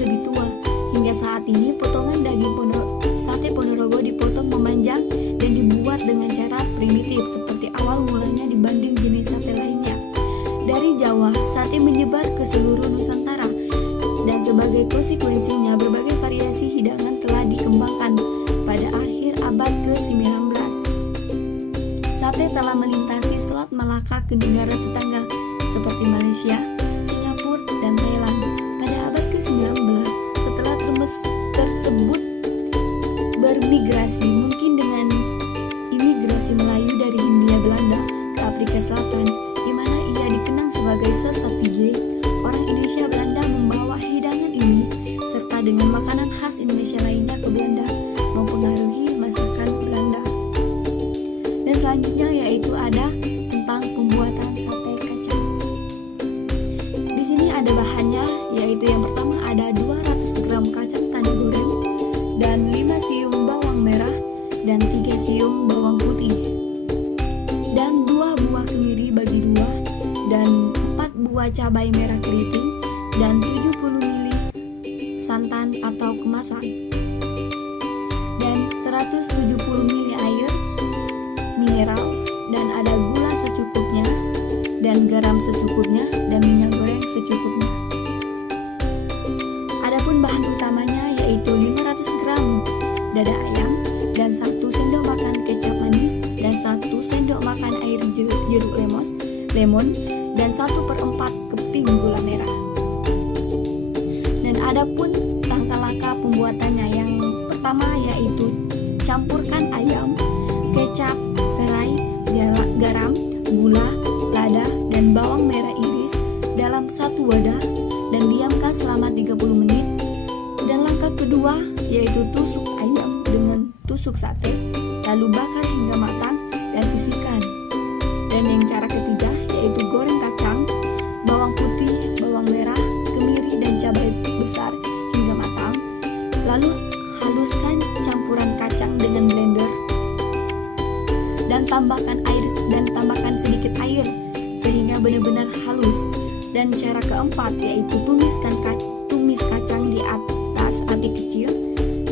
lebih tua. Hingga saat ini potongan daging sate Ponorogo dipotong memanjang dan dibuat dengan cara primitif seperti awal mulanya dibanding jenis sate lainnya. Dari Jawa, sate menyebar ke seluruh Nusantara dan sebagai konsekuensinya berbagai variasi hidangan telah dikembangkan pada akhir abad ke-19. Sate telah melintasi Selat Malaka ke negara tetangga seperti Malaysia, Singapura, dan Thailand. Pada abad ke-19, setelah tersebut bermigrasi mungkin dengan imigrasi Melayu dari Hindia Belanda ke Afrika Selatan, di mana ia dikenang sebagai sosopige. Orang Indonesia Belanda membawa hidangan ini serta dengan makanan khas Indonesia lainnya ke Belanda, mempengaruhi masakan Belanda. Dan selanjutnya yaitu ada tentang pembuatan sate kacang. Di sini ada bahannya, yaitu yang pertama ada 200 gram kacang tanah goreng dan 5 siung bawang merah dan 3 siung bawang putih dan 2 buah kemiri bagi 2 dan 4 buah cabai merah keriting dan 70 ml santan atau kemasan dan 170 ml air mineral dan ada gula secukupnya dan garam secukupnya dan minyak goreng secukupnya. Adapun bahan utamanya yaitu 500 gram dada ayam dan 1 sendok makan kecap manis dan 1 sendok makan air jeruk lemon dan 1/4 keping gula merah. Dan adapun langkah-langkah pembuatannya, yang pertama yaitu campurkan ayam, kecap, serai, garam, gula, lada, dan bawang merah iris dalam satu wadah dan diamkan selama 30 menit. Dan langkah kedua yaitu tusuk ayam dengan tusuk sate, lalu bakar hingga matang dan sisihkan. Dan yang cara ketiga yaitu goreng kacang, bawang putih, bawang merah, kemiri, dan cabai besar hingga matang. Lalu haluskan campuran kacang dengan blender dan tambahkan sedikit air sehingga benar-benar halus. Dan cara keempat yaitu tumis kacang di atas api kecil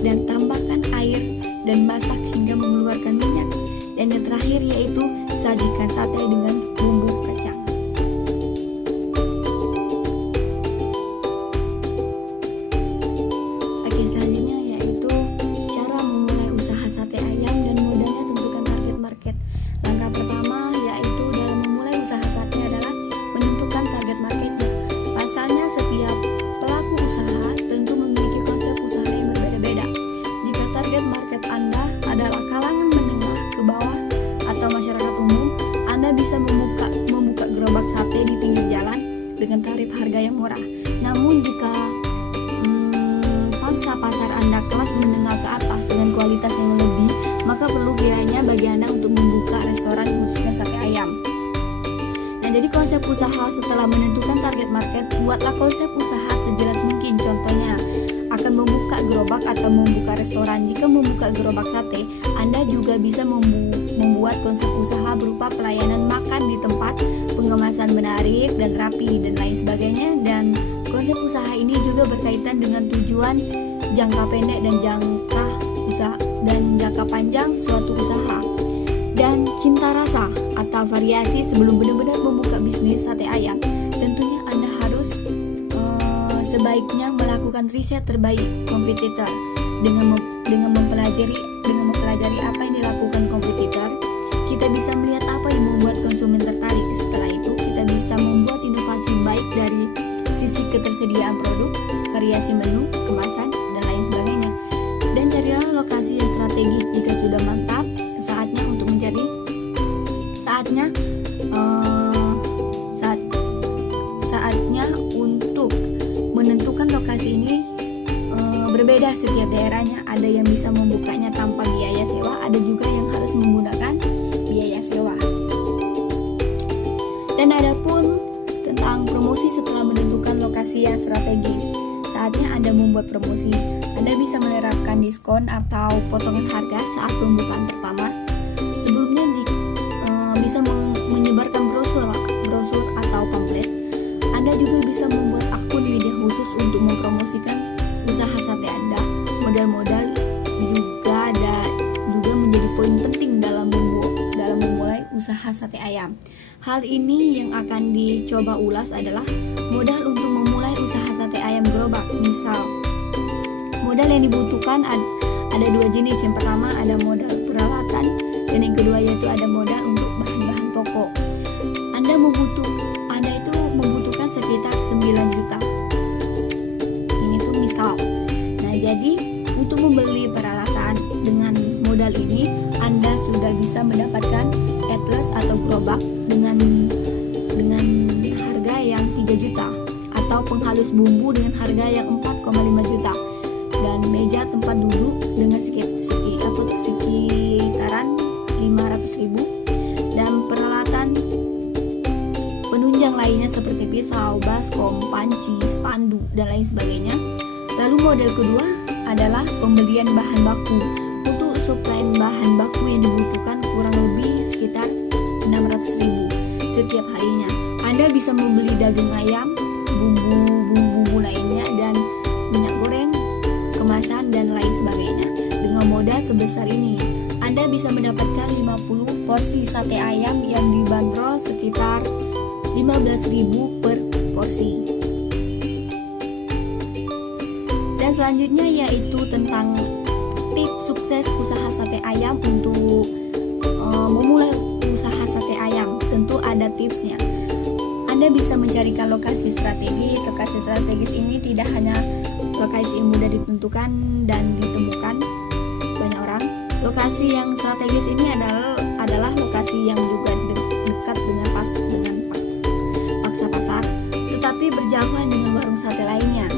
dan tambahkan air dan masak hingga mengeluarkan minyak. Dan yang terakhir yaitu sajikan sate dengan bumbu kacang. Oke, selanjutnya yaitu cara memulai usaha sate ayam dan modalnya tentukan target market. Langkah pertama yaitu dalam memulai usaha sate adalah menentukan target marketnya. Pasalnya setiap pelaku usaha tentu memiliki konsep usaha yang berbeda-beda. Jika target market Anda adalah kalangan menengah ke bawah atau masyarakat umum, Anda bisa membuka gerobak sate di pinggir jalan dengan tarif harga yang murah. Namun jika pangsa pasar Anda kelas menengah ke atas dengan kualitas yang lebih, maka perlu kiranya bagi Anda untuk membuka restoran khususnya sate ayam. Nah, jadi konsep usaha setelah menentukan target market, buatlah konsep usaha sejelas mungkin. Contohnya, akan membuka gerobak atau membuka restoran. Jika membuka gerobak sate, Anda juga bisa membuat konsep usaha berupa pelayanan makan di tempat, pengemasan menarik dan rapi, dan lain sebagainya. Dan konsep usaha ini juga berkaitan dengan tujuan jangka pendek dan jangka panjang suatu usaha. Dan cinta rasa atau variasi sebelum benar-benar membuka bisnis sate ayam. Tentunya Anda harus sebaiknya melakukan riset terbaik kompetitor dengan mempelajari apa yang dilakukan kompetitor. Kita bisa melihat apa yang membuat konsumen tertarik. Setelah itu kita bisa membuat inovasi baik dari sisi ketersediaan produk, variasi menu, kemasan, dan lain sebagainya. Dan carilah lokasi yang strategis. Jika sudah mantap, saatnya untuk untuk menentukan lokasi ini berbeda setiap daerahnya. Ada yang bisa membukanya tanpa biaya sewa, ada juga yang harus menggunakan biaya sewa. Dan adapun tentang promosi setelah menentukan lokasi yang strategis, saatnya Anda membuat promosi. Anda bisa menerapkan diskon atau potongan harga saat pembukaan pertama. Sebelumnya bisa menyebarkan brosur atau pamflet. Anda juga bisa membuat akun media khusus untuk mempromosikan modal juga menjadi poin penting dalam memulai usaha sate ayam. Hal ini yang akan dicoba ulas adalah modal untuk memulai usaha sate ayam gerobak. Misal, modal yang dibutuhkan ada dua jenis. Yang pertama ada modal peralatan, dan yang kedua yaitu ada modal untuk bahan-bahan pokok. Anda itu membutuhkan sekitar 9 juta. Ini tuh misal. Nah, jadi untuk membeli peralatan dengan modal ini, Anda sudah bisa mendapatkan atlas atau gerobak dengan harga yang 3 juta, atau penghalus bumbu dengan harga yang 4,5 juta, dan meja tempat duduk dengan sekitaran 500.000, dan peralatan penunjang lainnya seperti pisau, baskom, panci, spanduk, dan lain sebagainya. Lalu model kedua adalah pembelian bahan baku. Untuk suplai bahan baku yang dibutuhkan kurang lebih sekitar 600.000 setiap harinya. Anda bisa membeli daging ayam, bumbu lainnya, dan minyak goreng, kemasan, dan lain sebagainya. Dengan modal sebesar ini, Anda bisa mendapatkan 50 porsi sate ayam yang dibanderol sekitar 15.000 per porsi. Dan selanjutnya yaitu tentang tips sukses usaha sate ayam. Untuk memulai usaha sate ayam tentu ada tipsnya. Anda bisa mencarikan lokasi strategis. Lokasi strategis ini tidak hanya lokasi yang mudah ditentukan dan ditemukan banyak orang. Lokasi yang strategis ini adalah lokasi yang juga dekat dengan paksa pasar, tetapi berjauhan dengan warung sate lainnya.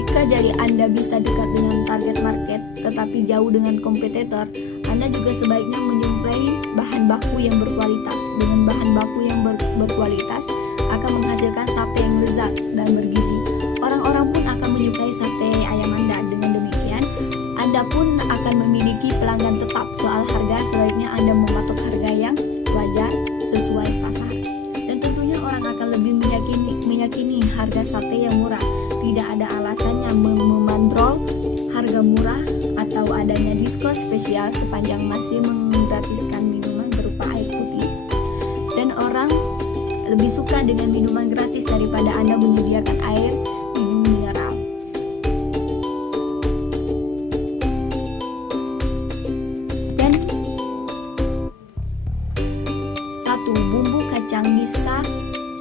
Jika jadi Anda bisa dekat dengan target market tetapi jauh dengan kompetitor, Anda juga sebaiknya menyuplai bahan baku yang berkualitas. Dengan bahan baku yang berkualitas akan menghasilkan sate yang lezat dan bergizi. Orang-orang pun akan menyukai sate ayam Anda. Dengan demikian, Anda pun akan memiliki pelanggan tetap. Soal harga, sebaiknya Anda mematok harga yang wajar sesuai pasar. Dan tentunya orang akan lebih meyakini harga sate yang murah. Tidak ada alasannya memandrol harga murah atau adanya diskon spesial sepanjang masih menggratiskan minuman berupa air putih. Dan orang lebih suka dengan minuman gratis daripada Anda menyediakan air minum mineral. Dan satu, bumbu kacang bisa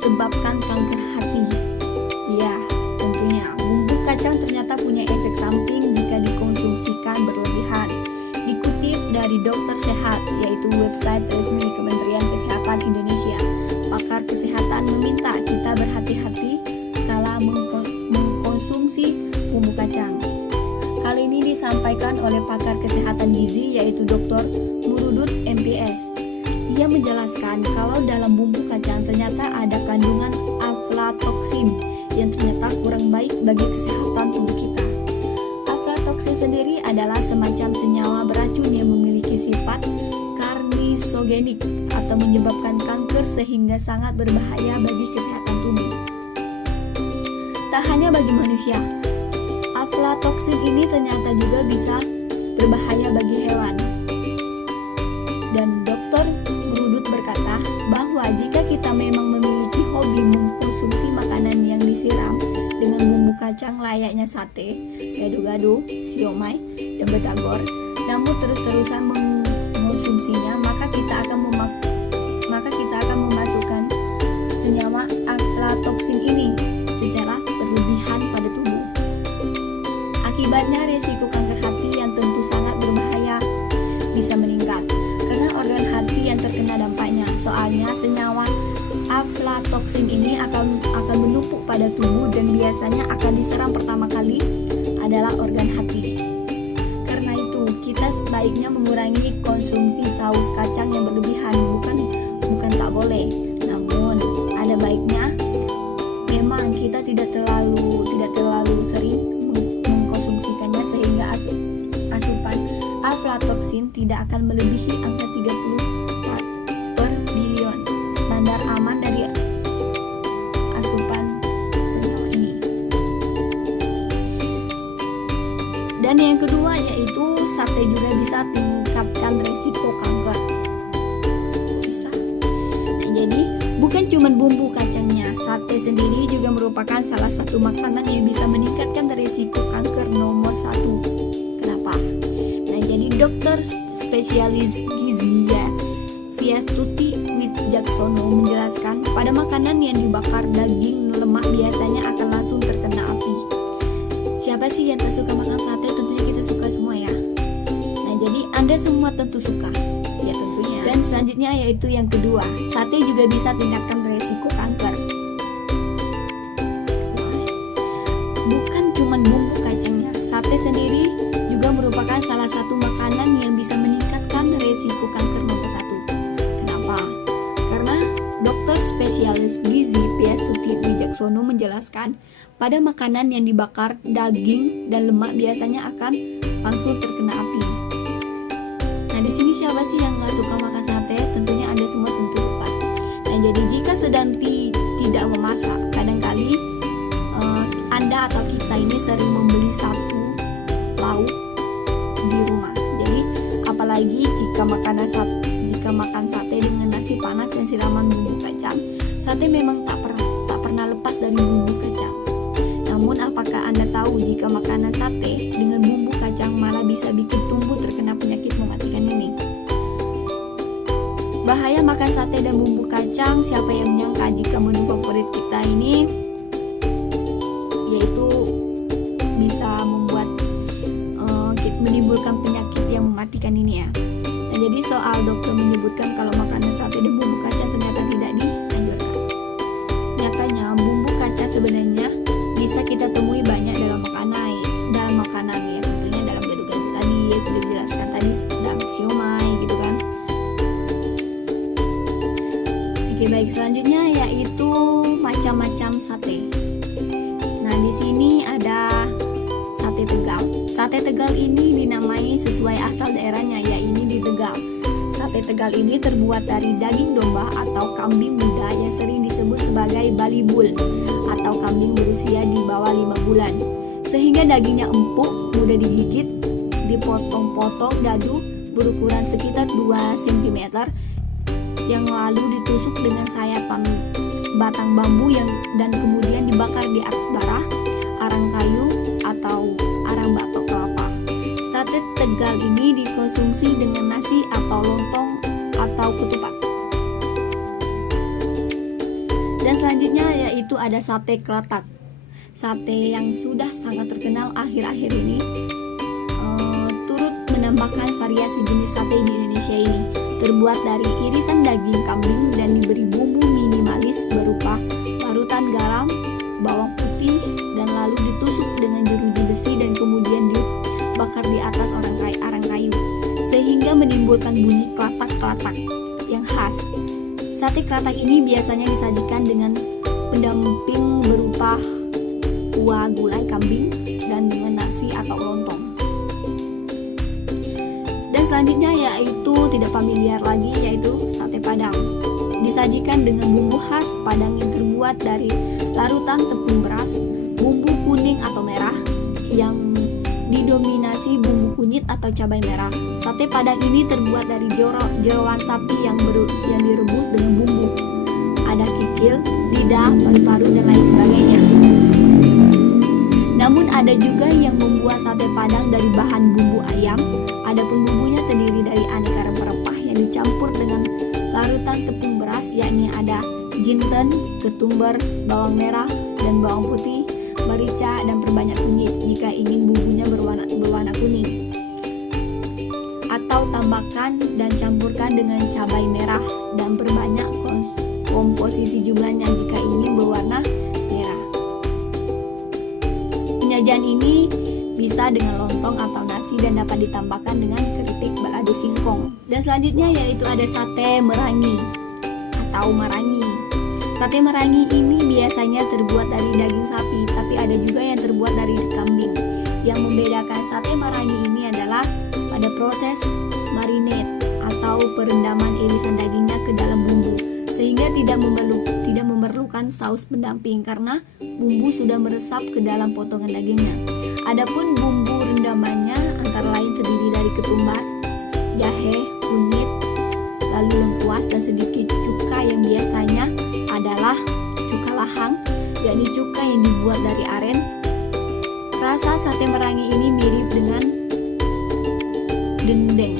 sebabkan kanker hati. Ya, tentunya bumbu kacang ternyata punya efek samping jika dikonsumsikan berlebihan. Dikutip dari Dokter Sehat, yaitu website resmi Kementerian Kesehatan Indonesia, pakar kesehatan meminta kita berhati-hati kala mengkonsumsi bumbu kacang. Hal ini disampaikan oleh pakar kesehatan gizi, yaitu Dr. Murudut MPS. Ia menjelaskan kalau dalam bumbu kacang ternyata ada kandungan aflatoksin yang ternyata kurang baik bagi kesehatan tubuh kita. Aflatoksin sendiri adalah semacam senyawa beracun yang memiliki sifat karnisogenik atau menyebabkan kanker sehingga sangat berbahaya bagi kesehatan tubuh. Tak hanya bagi manusia, aflatoksin ini ternyata juga bisa berbahaya bagi hewan. Dan Dr. Murudut berkata bahwa jika kita memang memiliki hobi mengkonsumsi makanan yang disiram dengan bumbu kacang layaknya sate, gado-gado, siomay, dan batagor, namun terus-terusan mengonsumsinya, maka kita akan memasukkan senyawa aflatoksin ini secara berlebihan pada tubuh. Akibatnya resiko kanker hati yang tentu sangat berbahaya bisa meningkat karena organ hati yang terkena dampaknya. Soalnya senyawa aflatoksin ini akan menumpuk pada tubuh dan biasanya akan diserang pertama kali adalah organ hati. Karena itu kita sebaiknya mengurangi konsumsi saus kacang yang berlebihan. Bukan tak boleh, namun ada baiknya memang kita tidak terlalu sering mengkonsumsikannya sehingga asupan aflatoksin tidak akan melebihi angka 30 part per bilion, standar aman dari asupan senyawa ini. Dan yang kedua yaitu sate juga bisa tingkatkan resiko kanker. Bisa. Nah, jadi bukan cuma bumbu kacangnya, sate sendiri juga merupakan salah satu makanan yang bisa meningkatkan resiko kanker nomor 1. Kenapa? Nah, jadi dokter spesialis gizi ya Fiastuti Wijaksono menjelaskan, pada makanan yang dibakar daging lemak biasanya akan langsung terkena api. Siapa sih yang tak suka makan sate? Tentunya kita suka semua ya. Nah, jadi Anda semua tentu suka. Ya tentunya. Dan selanjutnya yaitu yang kedua, sate juga bisa tingkatkan resiko kanker. Bukan cuma bumbu kacangnya, sate sendiri juga merupakan salah satu makanan yang bisa meningkatkan resiko kanker nomor 1. Kenapa? Karena dokter spesialis gizi Fiastuti Wijaksono menjelaskan, pada makanan yang dibakar daging dan lemak biasanya akan langsung terkena api. Nah, di sini siapa sih yang nggak suka makan sate? Tentunya Anda semua tentu suka. Nah, jadi jika sedang tidak memasak, kadangkali Anda atau kita ini sering membeli satu lauk di rumah. Jadi apalagi jika makan sate dengan nasi panas dan siraman bumbu kacang, sate memang tak pernah lepas dari bumbu kacang. Namun apakah Anda tahu jika makanan sate dengan bumbu kacang malah bisa bikin tubuh terkena penyakit mematikan ini? Bahaya makan sate dan bumbu kacang, siapa yang menyangka jika menu favorit kita ini yaitu bisa menimbulkan penyakit yang mematikan ini ya. Nah, jadi soal dokter menyebutkan kalau makanan sate dan bumbu kacang ternyata tidak dianjurkan. Nyatanya bumbu kacang sebenarnya bisa kita temui banyak dalam makanan ya, tentunya dalam gado-gado tadi ya sudah dijelaskan tadi, dalam siomay gitu kan. Oke, baik, selanjutnya yaitu macam-macam sate. Nah, di sini ada sate Tegal. Sate Tegal ini dinamai sesuai asal daerahnya, yaitu di Tegal. Sate Tegal ini terbuat dari daging domba atau kambing muda yang sering disebut sebagai balibul atau kambing berusia di bawah 5 bulan. Sehingga dagingnya empuk, mudah digigit, dipotong-potong dadu berukuran sekitar 2 cm yang lalu ditusuk dengan sayatan batang bambu dan kemudian dibakar di atas bara, arang kayu atau arang batok kelapa. Sate Tegal ini dikonsumsi dengan nasi atau lontong atau ketupat. Dan selanjutnya yaitu ada sate Kelatak. Sate yang sudah sangat terkenal akhir-akhir ini turut menambahkan variasi jenis sate di Indonesia ini. Terbuat dari irisan daging kambing dan diberi bumbu minimalis berupa parutan garam, bawang putih, dan lalu ditusuk dengan jeruji besi dan kemudian dibakar di atas arang kayu sehingga menimbulkan bunyi kelatak-kelatak yang khas. Sate Kelatak ini biasanya disajikan dengan pendamping berupa kuah gulai kambing dan dengan nasi atau lontong. Dan selanjutnya yaitu tidak familiar lagi, yaitu sate Padang. Disajikan dengan bumbu khas Padang yang terbuat dari larutan tepung beras, bumbu kuning atau merah yang didominasi bumbu kunyit atau cabai merah. Sate Padang ini terbuat dari jeroan sapi yang direbus dengan bumbu. Ada kikil, lidah, paru-paru dan lain sebagainya. Namun ada juga yang membuat sate Padang dari bahan bumbu ayam. Adapun bumbunya terdiri dari aneka rempah-rempah yang dicampur dengan larutan tepung beras, yakni ada jinten, ketumbar, bawang merah dan bawang putih, merica, dan perbanyak kunyit jika ingin bumbunya berwarna kuning. Atau tambahkan dan campurkan dengan cabai merah dan perbanyak komposisi jumlahnya jika ingin berwarna merah. Penyajian ini bisa dengan lontong atau nasi dan dapat ditambahkan dengan keripik balado singkong. Dan selanjutnya yaitu ada sate Merangi atau Marangi. Sate Merangi ini biasanya terbuat dari daging sapi, tapi ada juga yang terbuat dari kambing. Yang membedakan sate Marangi ini adalah pada proses marinade atau perendaman irisan dagingnya ke dalam bumbu, sehingga tidak memerlukan saus pendamping karena bumbu sudah meresap ke dalam potongan dagingnya. Adapun bumbu Bahan damanya antara lain terdiri dari ketumbar, jahe, kunyit, lalu lengkuas dan sedikit cuka yang biasanya adalah cuka lahang, yakni cuka yang dibuat dari aren. Rasa sate Merangi ini mirip dengan dendeng.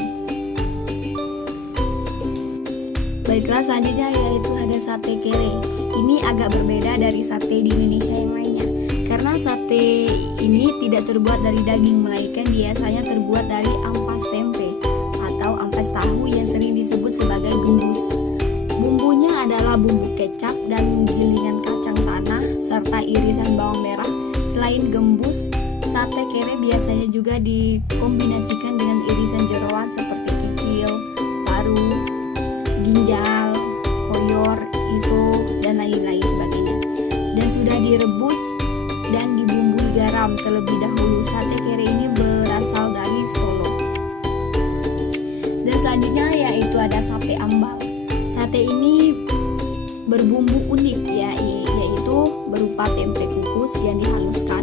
Baiklah, selanjutnya yaitu ada sate kere. Ini agak berbeda dari sate di Indonesia yang lainnya, karena sate ini tidak terbuat dari daging, melainkan biasanya terbuat dari ampas tempe atau ampas tahu yang sering disebut sebagai gembus. Bumbunya adalah bumbu kecap dan gilingan kacang tanah serta irisan bawang merah. Selain gembus, sate kere biasanya juga dikombinasikan dengan irisan jeroan seperti kikil, paru, ginjal, koyor, iso, dan lain-lain sebagainya. Dan sudah direbus dan dibumbui garam terlebih dahulu. Sate kere ini berasal dari Solo. Dan selanjutnya yaitu ada sate ambal. Sate ini berbumbu unik yaitu berupa tempe kukus yang dihaluskan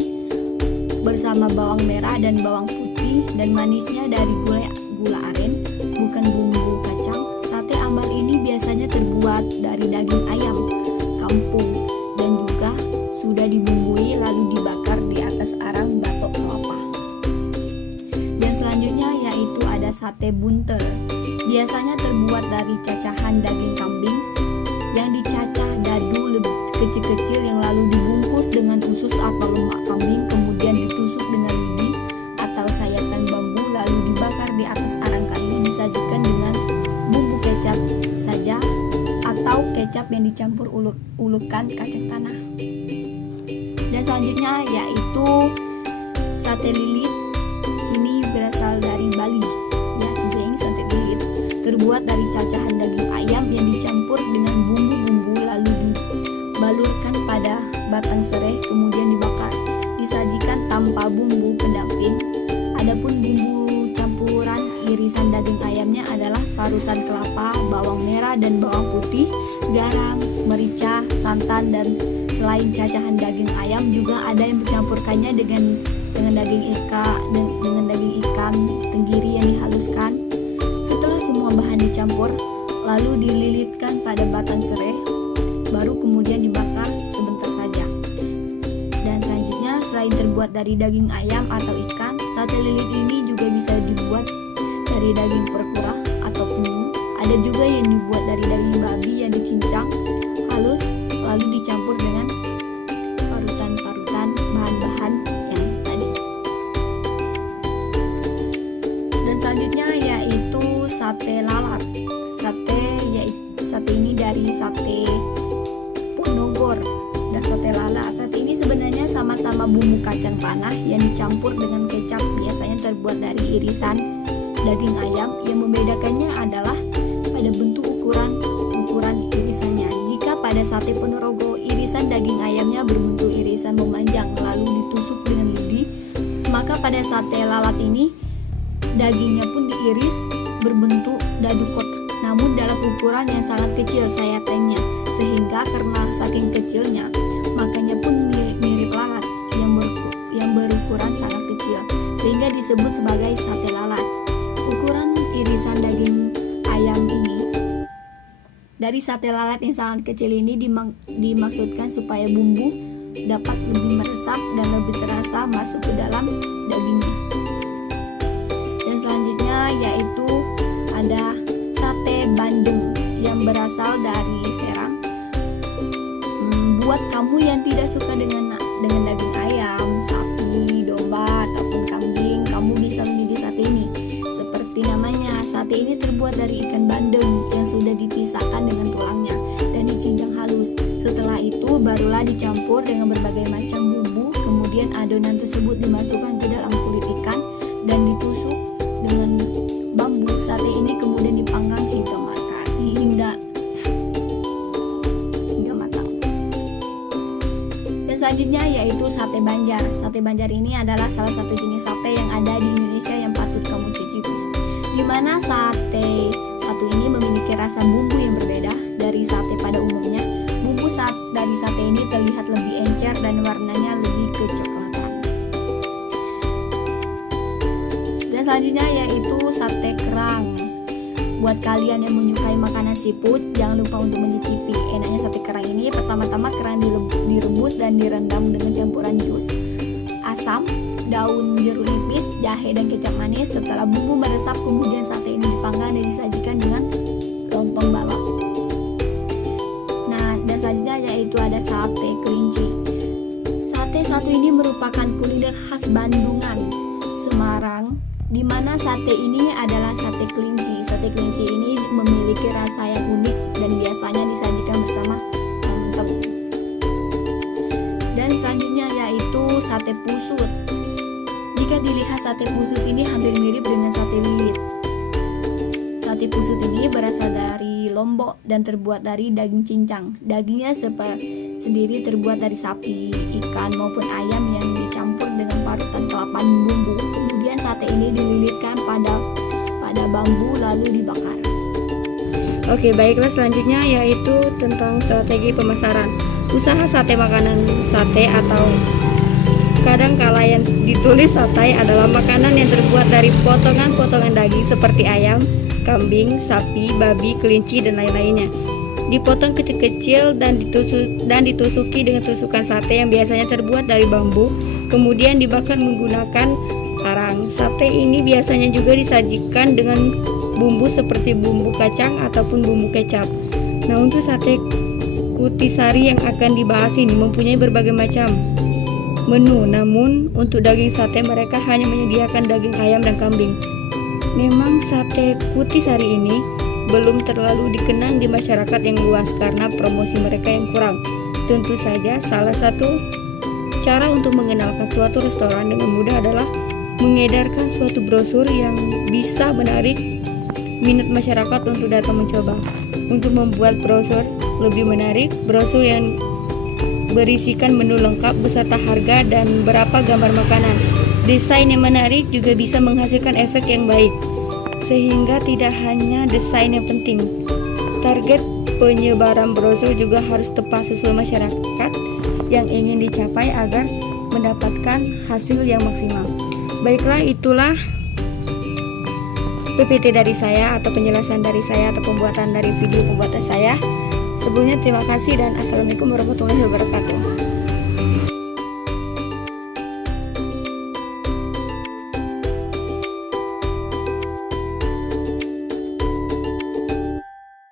bersama bawang merah dan bawang putih, dan manisnya dari gula aren, bukan bumbu kacang. Sate ambal ini biasanya terbuat dari daging ayam kampung dan juga sudah dibumbui lalu dibakar di atas arang batok kelapa. Dan selanjutnya yaitu ada sate buntel. Biasanya terbuat dari cacahan daging kambing yang dicacah dadu lebih kecil-kecil yang lalu dibungkus dengan usus atau lemak kambing, kemudian ditusuk dengan lidi atau sayatan bambu lalu dibakar di atas arang kayu. Disajikan dengan bumbu kecap saja atau kecap yang dicampur ulukan kacang tanah. Dan selanjutnya yaitu sate lilit. Ini berasal dari Bali. Ya, tentunya ini sate lilit. Terbuat dari cacahan daging ayam yang dicampur dengan bumbu-bumbu lalu dibalurkan pada batang serai kemudian dibakar. Disajikan tanpa bumbu pendamping. Adapun bumbu campuran irisan daging ayamnya adalah parutan kelapa, bawang merah dan bawang putih, garam, merica, santan, dan selain cacahan daging ayam juga ada yang mencampurkannya dengan daging ikan tenggiri yang dihaluskan. Setelah semua bahan dicampur lalu dililitkan pada batang serai, baru kemudian dibakar sebentar saja. Dan selanjutnya, selain terbuat dari daging ayam atau ikan, sate lilit ini juga bisa dibuat dari daging kura-kura atau penyu. Ada juga yang dibuat dari daging babi yang dicincang halus lalu dicampur dengan parutan-parutan bahan-bahan yang tadi. Dan selanjutnya yaitu sate lalat. Sate ini dari sate Ponorogo dan sate lalat. Sate ini sebenarnya sama-sama bumbu kacang tanah yang dicampur dengan kecap, biasanya terbuat dari irisan daging ayam. Yang membedakannya adalah pada bentuk ukuran irisannya. Jika pada sate Ponorogo irisan daging ayamnya berbentuk irisan memanjang lalu ditusuk dengan lidi, maka pada sate lalat ini dagingnya pun diiris berbentuk dadu kotak, namun dalam ukuran yang sangat kecil sayatannya, sehingga karena saking kecilnya makanya pun mirip lalat yang berukuran sangat kecil, sehingga disebut sebagai sate lalat. Ukuran irisan daging ayam ini dari sate lalat yang sangat kecil ini dimaksudkan supaya bumbu dapat lebih meresap dan lebih terasa masuk ke dalam dagingnya. Dan selanjutnya yaitu ada sate bandeng yang berasal dari Serang. Buat kamu yang tidak suka dengan daging ayam, sapi, domba ataupun kambing, kamu bisa memilih sate ini. Seperti namanya, sate ini terbuat dari ikan bandeng yang sudah dipisahkan dengan tulangnya dan dicincang halus. Setelah itu barulah dicampur dengan berbagai macam bumbu, kemudian adonan tersebut dimasukkan ke dalam kulit ikan dan ditusuk dengan bambu. Sate ini kemudian dipanggang hingga matang. Dan selanjutnya yaitu sate Banjar. Sate Banjar ini adalah salah satu jenis sate yang ada di Indonesia yang patut kamu cicipi. Di mana sate satu ini memiliki rasa bumbu yang berbeda dari sate pada umumnya. Bumbu dari sate ini terlihat lebih encer dan warnanya lebih kecoklatan. selanjutnya yaitu sate kerang. Buat kalian yang menyukai makanan seafood, jangan lupa untuk mencicipi enaknya sate kerang ini. Pertama-tama kerang direbus dan direndam dengan campuran jus, asam, daun jeruk nipis, jahe dan kecap manis. Setelah bumbu meresap, kemudian sate ini dipanggang dan disajikan dengan lontong balap. Nah, dan selanjutnya yaitu ada sate kelinci. Sate satu ini merupakan kuliner khas Bandungan, Semarang, di mana sate ini adalah sate kelinci. Sate kelinci ini memiliki rasa yang unik dan biasanya disajikan bersama lontong. Dan selanjutnya yaitu sate pusut. Jika dilihat sate pusut ini hampir mirip dengan sate lilit. Sate pusut ini berasal dari Lombok dan terbuat dari daging cincang. Dagingnya sendiri terbuat dari sapi, ikan maupun ayam yang dicampur dengan parutan kelapa bumbu. Kemudian sate ini dililitkan pada bambu lalu dibakar. Oke, baiklah, selanjutnya yaitu tentang strategi pemasaran. Usaha sate makanan sate atau kadang kala yang ditulis sate adalah makanan yang terbuat dari potongan-potongan daging seperti ayam, kambing, sapi, babi, kelinci dan lain-lainnya. Dipotong kecil-kecil dan ditusuki dengan tusukan sate yang biasanya terbuat dari bambu, kemudian dibakar menggunakan arang. Sate ini biasanya juga disajikan dengan bumbu seperti bumbu kacang ataupun bumbu kecap. Nah, untuk sate kutisari yang akan dibahas ini mempunyai berbagai macam menu, namun untuk daging sate mereka hanya menyediakan daging ayam dan kambing. Memang sate kutisari ini belum terlalu dikenang di masyarakat yang luas karena promosi mereka yang kurang. Tentu saja salah satu cara untuk mengenalkan suatu restoran dengan mudah adalah mengedarkan suatu brosur yang bisa menarik minat masyarakat untuk datang mencoba. Untuk membuat brosur lebih menarik, brosur yang berisikan menu lengkap beserta harga dan berapa gambar makanan. Desain yang menarik juga bisa menghasilkan efek yang baik, sehingga tidak hanya desain yang penting. Target penyebaran brosur juga harus tepat sesuai masyarakat yang ingin dicapai agar mendapatkan hasil yang maksimal. Baiklah, itulah PPT dari saya atau penjelasan dari saya atau pembuatan dari video pembuatan saya. Sebelumnya terima kasih dan assalamualaikum warahmatullahi wabarakatuh.